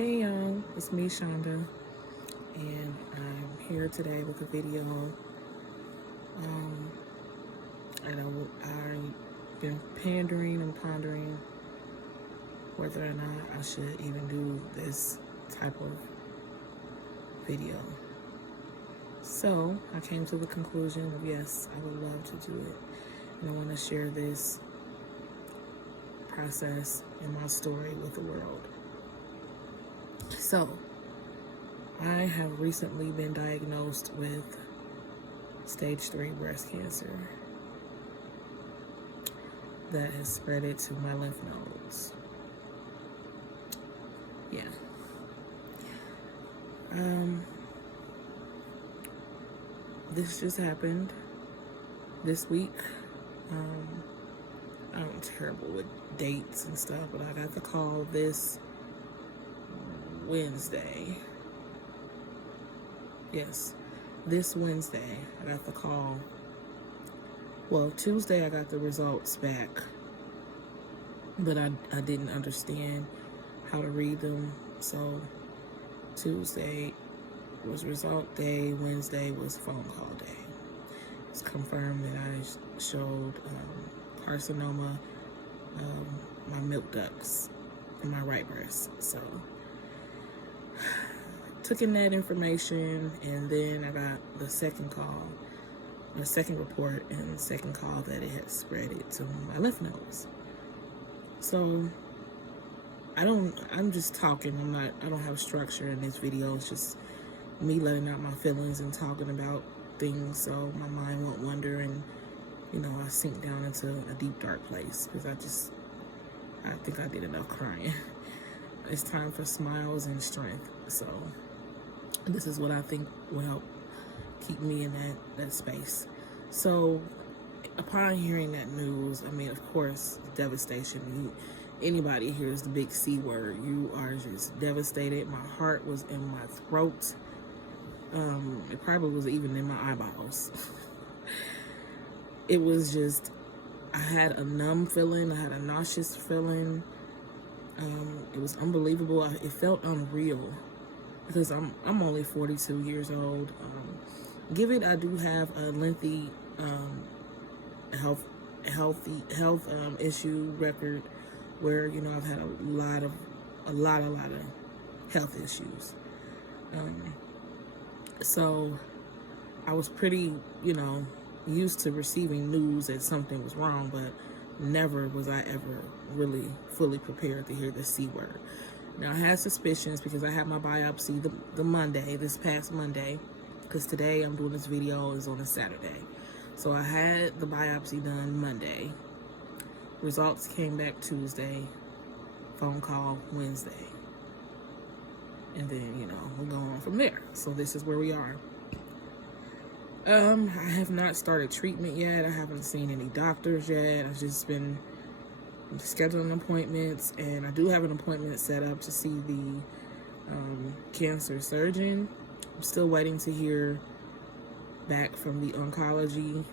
Hey y'all, it's me Shanda, and I'm here today with a video. I've been pandering and pondering whether or not I should even do this type of video. So I came to the conclusion of yes, I would love to do it, and I want to share this process and my story with the world. So, I have recently been diagnosed with stage 3 breast cancer that has spread it to my lymph nodes. Yeah. This just happened this week. I'm terrible with dates and stuff, but I got the call this Wednesday. Yes, this Wednesday I got the call. Well, Tuesday I got the results back, but I didn't understand how to read them. So Tuesday was result day, Wednesday was phone call day. It's confirmed that I showed carcinoma, my milk ducts in my right breast. So took in that information, and then I got the second call, the second report, and the second call that it had spread it to my lymph nodes. So I'm just talking. I don't have structure in this video. It's just me letting out my feelings and talking about things so my mind won't wander and, I sink down into a deep, dark place, because I think I did enough crying. It's time for smiles and strength. So this is what I think will help keep me in that space. So upon hearing that news, of course, devastation. Anybody hears the big C word, you are just devastated. My heart was in my throat. It probably was even in my eyeballs. It was just, I had a numb feeling. I had a nauseous feeling. It was unbelievable. It felt unreal, because I'm only 42 years old. Given I do have a lengthy health issue record, where I've had a lot of health issues. So I was pretty used to receiving news that something was wrong, but never was I ever really fully prepared to hear the C word. Now, I had suspicions because I had my biopsy this past Monday, because today I'm doing this video is on a Saturday. So I had the biopsy done Monday. Results came back Tuesday. Phone call Wednesday. And then, we're going on from there. So this is where we are. I have not started treatment yet. I haven't seen any doctors yet. I've just been scheduling appointments, and I do have an appointment set up to see the cancer surgeon. I'm still waiting to hear back from the oncology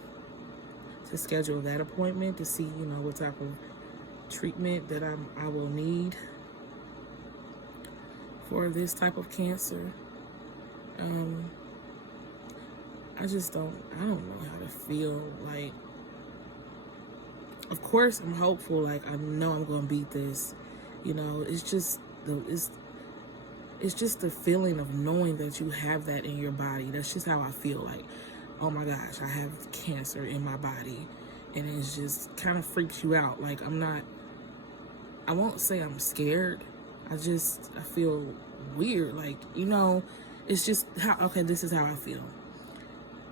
to schedule that appointment to see, what type of treatment that I will need for this type of cancer. I don't know how to feel. Like, of course I'm hopeful, like I know I'm gonna beat this. It's just the feeling of knowing that you have that in your body. That's just how I feel. Like, oh my gosh, I have cancer in my body, and it just kind of freaks you out. Like, I won't say I'm scared. I feel weird. Like, it's just this is how I feel.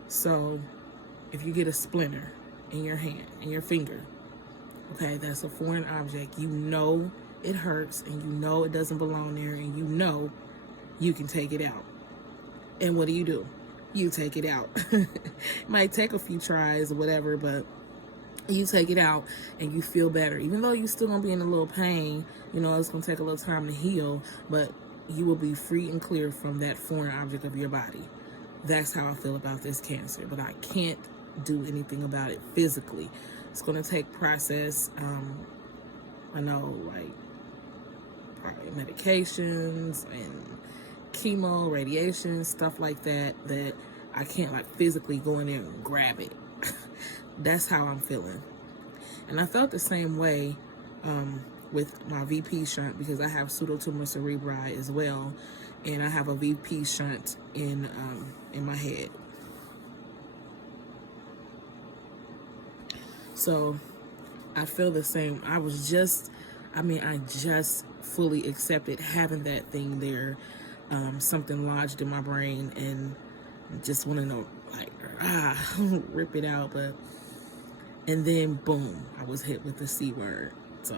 So if you get a splinter in your hand, in your finger, okay, that's a foreign object. It hurts, and it doesn't belong there, and you can take it out. And what do? You take it out. It might take a few tries or whatever, but you take it out and you feel better. Even though you're still gonna be in a little pain, it's gonna take a little time to heal, but you will be free and clear from that foreign object of your body. That's how I feel about this cancer, but I can't do anything about it physically. It's gonna take process. I know, like, medications and chemo, radiation, stuff like that, that I can't like physically go in there and grab it. That's how I'm feeling. And I felt the same way with my VP shunt, because I have pseudotumor cerebri as well, and I have a VP shunt in my head. So I feel the same. I just fully accepted having that thing there, something lodged in my brain, and just wanting to like rip it out. But and then boom, I was hit with the C word. So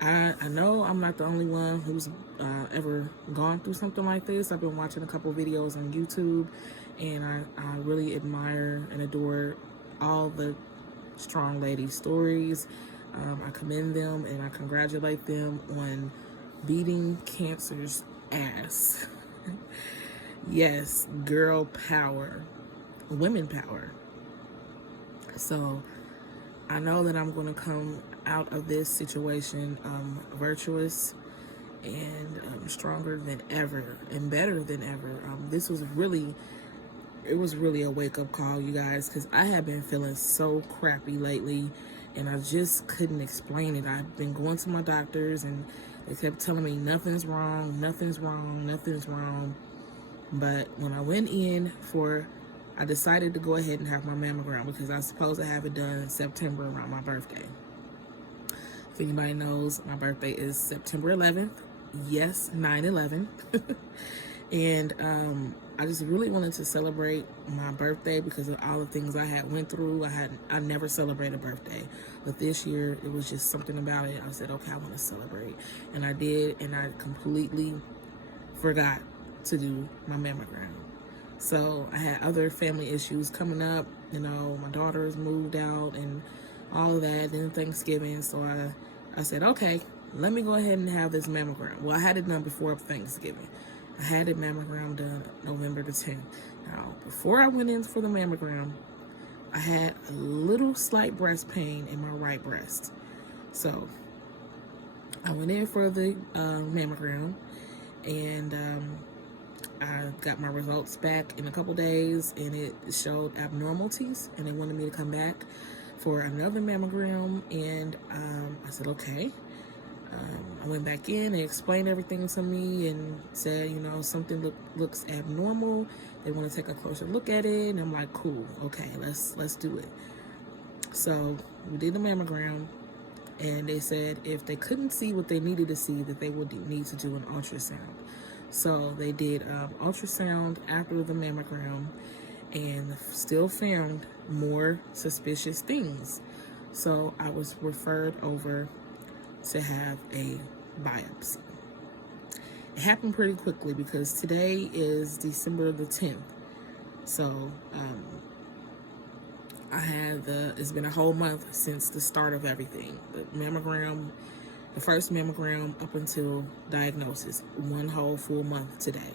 I know I'm not the only one who's ever gone through something like this. I've been watching a couple videos on YouTube, and I really admire and adore all the strong lady stories. I commend them and I congratulate them on beating cancer's ass. Yes, girl power, women power. So I know that I'm going to come out of this situation virtuous and stronger than ever and better than ever. This was really, it was really a wake-up call, you guys, because I have been feeling so crappy lately, and I just couldn't explain it. I've been going to my doctors, and they kept telling me nothing's wrong, nothing's wrong, nothing's wrong. But when I went in I decided to go ahead and have my mammogram, because I was supposed to have it done in September around my birthday. If anybody knows, my birthday is September 11th. Yes, 9/11. And I just really wanted to celebrate my birthday because of all the things I had went through. I never celebrate a birthday, but this year it was just something about it. I said, okay, I want to celebrate, and I did, and I completely forgot to do my mammogram. So I had other family issues coming up. You know, my daughter's moved out and all of that, and Thanksgiving. So I said, okay, let me go ahead and have this mammogram. Well, I had it done before Thanksgiving. I had a mammogram done November the 10th. Now, before I went in for the mammogram, I had a little slight breast pain in my right breast. So I went in for the mammogram, and I got my results back in a couple days, and it showed abnormalities, and they wanted me to come back for another mammogram. And I said, okay. I went back in, they explained everything to me and said, you know, something looks abnormal. They want to take a closer look at it. And I'm like, cool, okay, let's do it. So we did the mammogram, and they said if they couldn't see what they needed to see, that they would need to do an ultrasound. So they did ultrasound after the mammogram, and still found more suspicious things. So I was referred over to have a biopsy. It happened pretty quickly because today is December the 10th. So it's been a whole month since the start of everything. The first mammogram up until diagnosis, one whole full month today.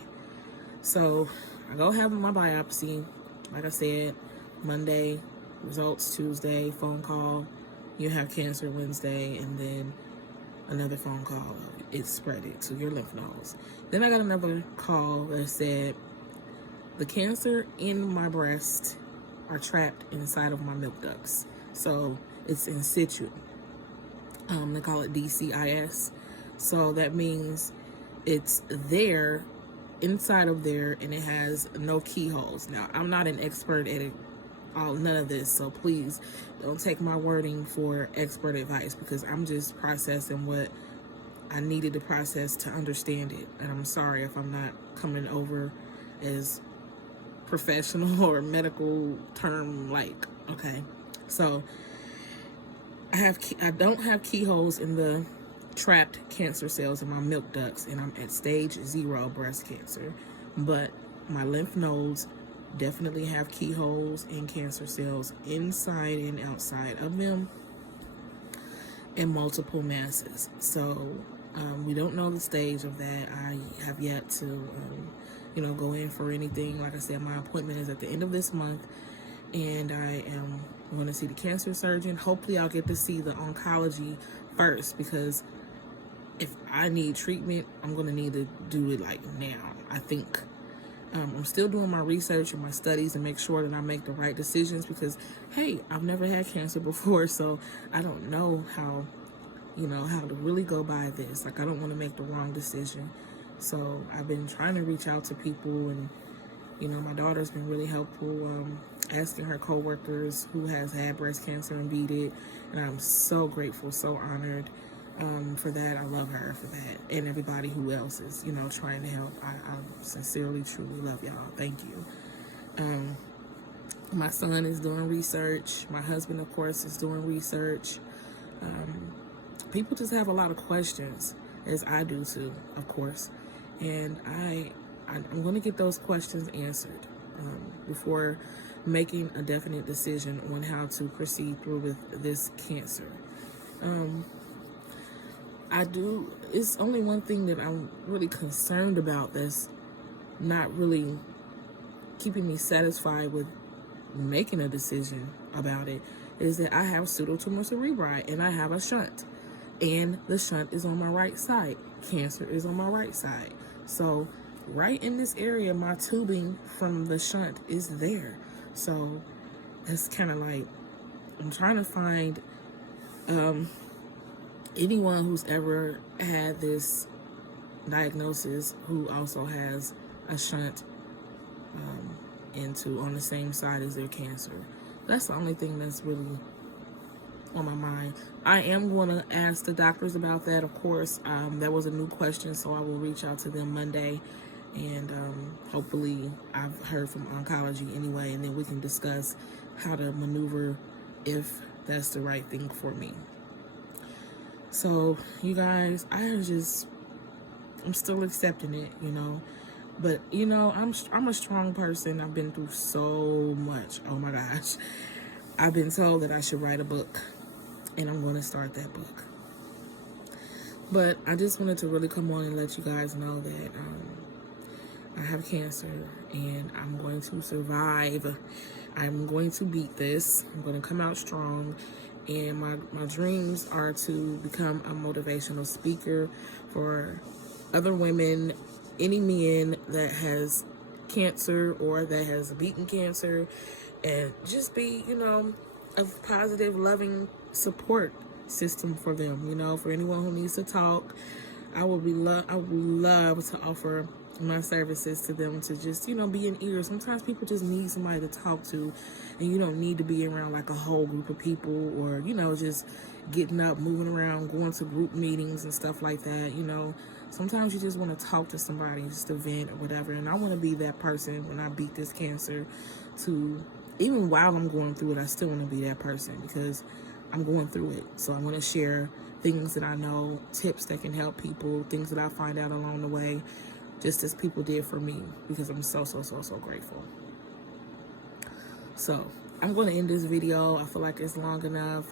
So I go have my biopsy, like I said, Monday, results Tuesday, phone call, you have cancer Wednesday, and then another phone call, it spread it to your lymph nodes. Then I got another call that said the cancer in my breast are trapped inside of my milk ducts. So it's in situ. They call it DCIS. So that means it's there, inside of there, and it has no keyholes. Now, I'm not an expert at it, none of this, so please don't take my wording for expert advice, because I'm just processing what I needed to process to understand it. And I'm sorry if I'm not coming over as professional or medical term like, okay. So I don't have keyholes in the trapped cancer cells in my milk ducts, and I'm at stage 0 breast cancer, but my lymph nodes definitely have keyholes and cancer cells inside and outside of them, and multiple masses. So we don't know the stage of that. I have yet to go in for anything. Like I said, my appointment is at the end of this month, and I am going to see the cancer surgeon. Hopefully I'll get to see the oncology first, because if I need treatment, I'm going to need to do it like now, I think. I'm still doing my research and my studies and make sure that I make the right decisions, because, hey, I've never had cancer before, so I don't know how, how to really go by this. Like, I don't want to make the wrong decision. So I've been trying to reach out to people, and, my daughter's been really helpful, asking her coworkers who has had breast cancer and beat it. And I'm so grateful, so honored for that. I love her for that, and everybody who else is, trying to help. I sincerely, truly love y'all. Thank you. My son is doing research. My husband, of course, is doing research. People just have a lot of questions, as I do too, of course. And I'm going to get those questions answered before making a definite decision on how to proceed through with this cancer. It's only one thing that I'm really concerned about that's not really keeping me satisfied with making a decision about it, is that I have pseudotumor cerebri and I have a shunt, and the shunt is on my right side. Cancer is on my right side. So right in this area, my tubing from the shunt is there. So it's kind of like, I'm trying to find anyone who's ever had this diagnosis who also has a shunt on the same side as their cancer. That's the only thing that's really on my mind. I am going to ask the doctors about that, of course. That was a new question, so I will reach out to them Monday, and hopefully I've heard from oncology anyway, and then we can discuss how to maneuver if that's the right thing for me. So, you guys, I'm still accepting it, But, I'm a strong person. I've been through so much. Oh, my gosh. I've been told that I should write a book, and I'm going to start that book. But I just wanted to really come on and let you guys know that I have cancer, and I'm going to survive. I'm going to beat this. I'm going to come out strong. And my dreams are to become a motivational speaker for other women, any men that has cancer or that has beaten cancer, and just be, a positive, loving support system for them, for anyone who needs to talk. I would love to offer my services to them, to just, be an ear. Sometimes people just need somebody to talk to, and you don't need to be around like a whole group of people, or, just getting up, moving around, going to group meetings and stuff like that. Sometimes you just want to talk to somebody, just to vent or whatever. And I want to be that person when I beat this cancer, to, even while I'm going through it, I still want to be that person, because I'm going through it. So I'm going to share things that I know, tips that can help people, things that I find out along the way, just as people did for me, because I'm so grateful. So I'm going to end this video. I feel like it's long enough.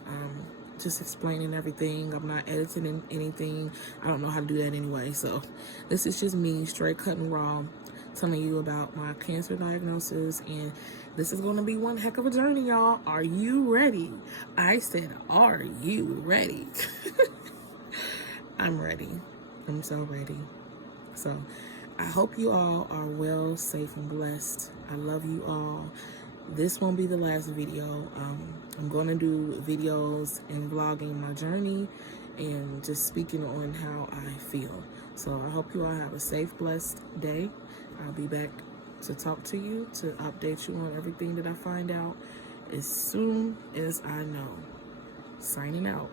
Just explaining everything. I'm not editing anything. I don't know how to do that anyway. So this is just me, straight cut and raw, telling you about my cancer diagnosis. And this is going to be one heck of a journey, y'all. Are you ready? I said, are you ready? I'm ready. I'm so ready. So I hope you all are well, safe, and blessed. I love you all. This won't be the last video. I'm going to do videos and vlogging my journey and just speaking on how I feel. So I hope you all have a safe, blessed day. I'll be back to talk to you, to update you on everything that I find out as soon as I know. Signing out.